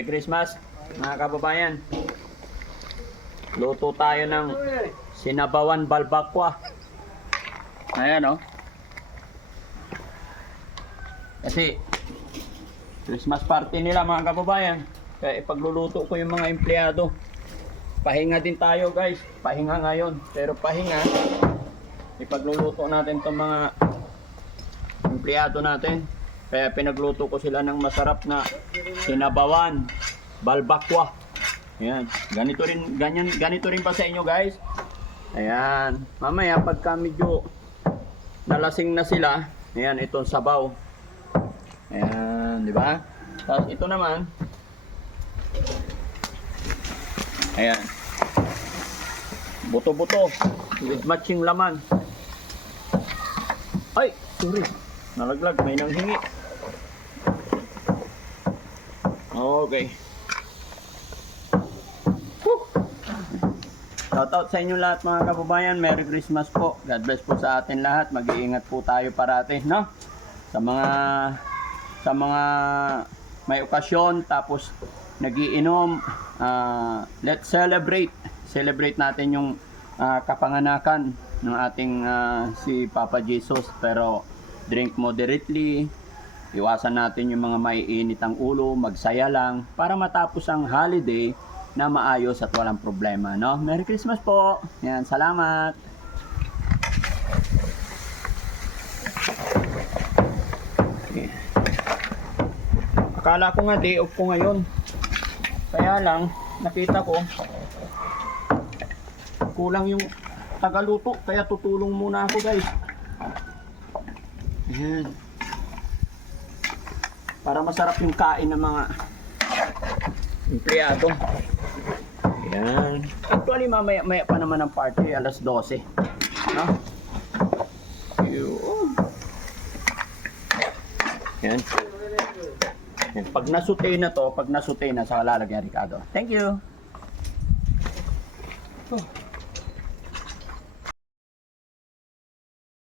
Merry Christmas, mga kababayan. Luto tayo ng sinabawan balbakwa. Ayan, oh. Kasi Christmas party nila, mga kababayan. Kaya ipagluluto ko yung mga empleyado. Pahinga din tayo, guys. Pahinga ngayon. Pero pahinga, ipagluluto natin itong mga empleyado natin. Kaya pinagluto ko sila ng masarap na sinabawan balbakwa. Ayan. Ganito rin pa sa inyo, guys. Ayan. Mamaya pagka medyo nalasing na sila, ayan, itong sabaw. Ayan, di ba? Tapos ito naman, ayan, buto-buto with matching laman. Ay, sorry, nalaglag, may nanghingi. Okay. Shoutout sa inyo lahat, mga kababayan. Merry Christmas po. God bless po sa atin lahat. Mag-iingat po tayo parati, no? Sa mga may okasyon tapos nagiinom, let's celebrate natin yung kapanganakan ng ating si Papa Jesus, pero drink moderately, iwasan natin yung mga maiinit ang ulo, magsaya lang para matapos ang holiday na maayos at walang problema, no? Merry Christmas po. Yan, salamat. Okay. Akala ko nga day off ko ngayon. Kaya lang, nakita ko kulang yung tagaluto, kaya tutulong muna ako, guys. Ayan. Para masarap yung kain ng mga empleyado. Ayan. Actually, maya pa naman ang party, alas 12. No? Yun. Ayan. Pag nasute na to, saka lalagyan, Ricardo. Thank you. Oh.